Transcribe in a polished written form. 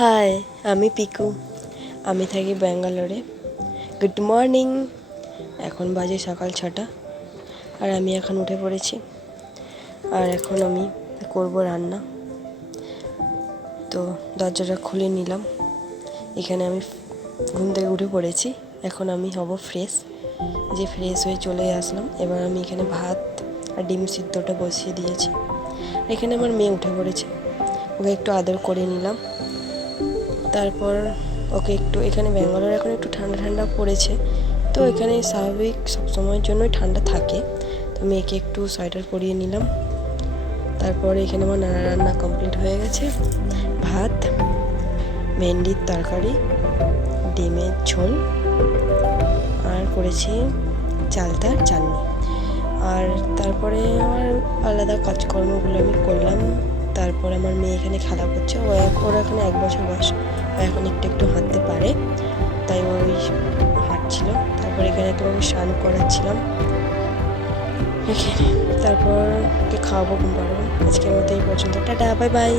High, আমি পিকু। আমি থাকি ব্যাঙ্গালোরে। Good morning. এখন বাজে সকাল 6টা আর আমি এখন উঠে পড়েছি। আর এখন আমি করব রান্না। তো দরজাটা খুলে নিলাম। এখানে আমি ঘুম থেকে উঠে পড়েছি। এখন আমি হব ফ্রেশ হয়ে চলে আসলাম। এবার আমি এখানে ভাত আর ডিম সিদ্ধটা বসিয়ে দিয়েছি। এখানে আমার মেয়ে উঠে পড়েছে, ওকে একটু আদর করে নিলাম। তারপর ওকে একটু, এখানে ব্যাঙ্গালোরে এখন একটু ঠান্ডা ঠান্ডা পড়েছে, তো এখানে স্বাভাবিক সবসময়ের জন্যই ঠান্ডা থাকে। তো মেয়েকে একটু সোয়েটার পরিয়ে নিলাম। তারপরে এখানে আমার রান্না কমপ্লিট হয়ে গেছে। ভাত, ভেন্ডির তরকারি, ডিমের ঝোল, আর করেছি চালতার চাটনি। আর তারপরে আমার আলাদা কাজকর্মগুলো আমি করলাম। তারপর আমার মেয়ে এখানে খেলা করছে। ওর এখন 1 বছর বয়স। ও এখন একটু একটু হাঁটতে পারে, তাই ওই হাঁটছিল। তারপর এখানে একটু আমি স্নান করাচ্ছিলাম এখানে। তারপর ওকে খাওয়াবো, ঘুম পাড়াবো। আজকের মতো এই পর্যন্ত। Tata, bye bye.